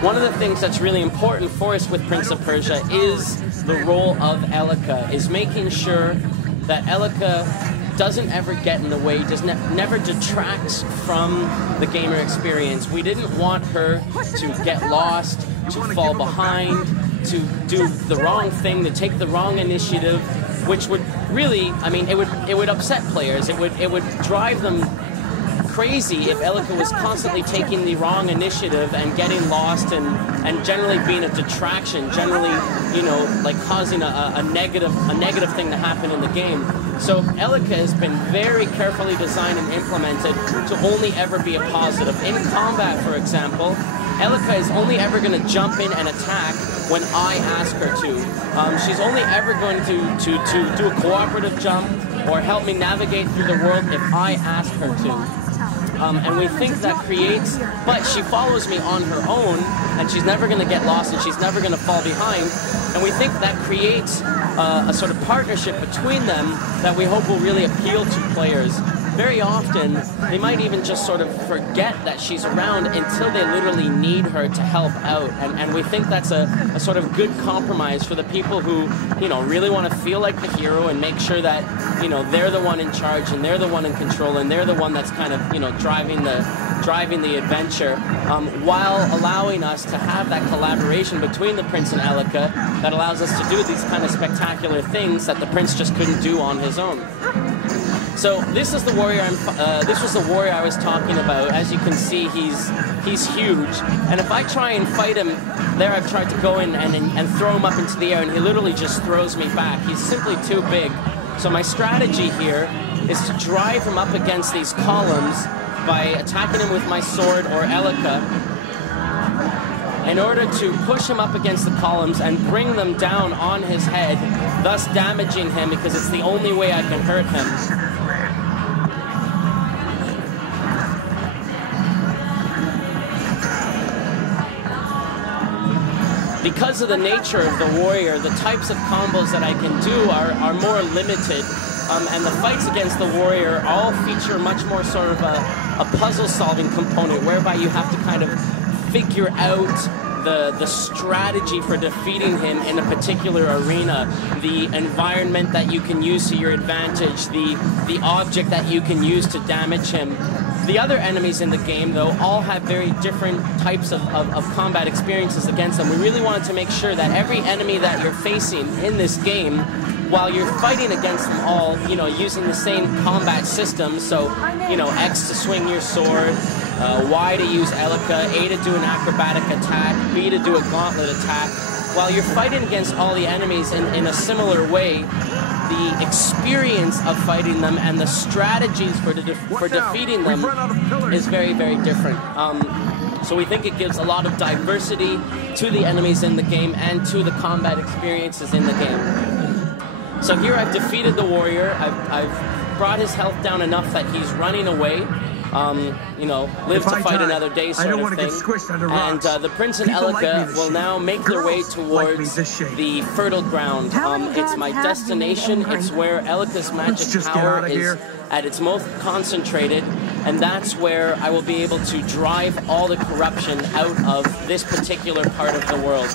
one of the things that's really important for us with Prince of Persia is the role of Elika, is making sure that Elika doesn't ever get in the way, never detracts from the gamer experience. We didn't want her to get lost, to fall behind, to do the wrong thing, to take the wrong initiative, which would really, I mean, it would upset players. It would drive them crazy if Elika was constantly taking the wrong initiative and getting lost and generally being a detraction, generally, you know, like causing a negative thing to happen in the game. So Elika has been very carefully designed and implemented to only ever be a positive. In combat, for example, Elika is only ever going to jump in and attack when I ask her to. She's only ever going to do a cooperative jump or help me navigate through the world if I ask her to. And we think that creates, but she follows me on her own, and she's never going to get lost, and she's never going to fall behind. And we think that creates a sort of partnership between them that we hope will really appeal to players. Very often, they might even just sort of forget that she's around until they literally need her to help out. And we think that's a sort of good compromise for the people who, you know, really want to feel like the hero and make sure that, you know, they're the one in charge and they're the one in control and they're the one that's kind of, you know, driving the adventure, while allowing us to have that collaboration between the Prince and Elika that allows us to do these kind of spectacular things that the Prince just couldn't do on his own. So this is the warrior. This was the warrior I was talking about. As you can see, he's huge. And if I try and fight him, there I've tried to go in and throw him up into the air, and he literally just throws me back. He's simply too big. So my strategy here is to drive him up against these columns by attacking him with my sword or Elika, in order to push him up against the columns and bring them down on his head, thus damaging him because it's the only way I can hurt him. Because of the nature of the warrior, the types of combos that I can do are more limited, and the fights against the warrior all feature much more sort of a puzzle-solving component, whereby you have to kind of figure out the strategy for defeating him in a particular arena, the environment that you can use to your advantage, the object that you can use to damage him. The other enemies in the game, though, all have very different types of combat experiences against them. We really wanted to make sure that every enemy that you're facing in this game, while you're fighting against them all, you know, using the same combat system, so, you know, X to swing your sword, Y to use Elika, A to do an acrobatic attack, B to do a gauntlet attack, while you're fighting against all the enemies in a similar way, the experience of fighting them and the strategies for defeating them is very, very different. So we think it gives a lot of diversity to the enemies in the game and to the combat experiences in the game. So here I've defeated the warrior. I've brought his health down enough that he's running away. You know, live to fight another day sort of thing. And the Prince and Elika will now make their way towards the Fertile Ground. It's my destination. It's where Elika's magic power is at its most concentrated, and that's where I will be able to drive all the corruption out of this particular part of the world.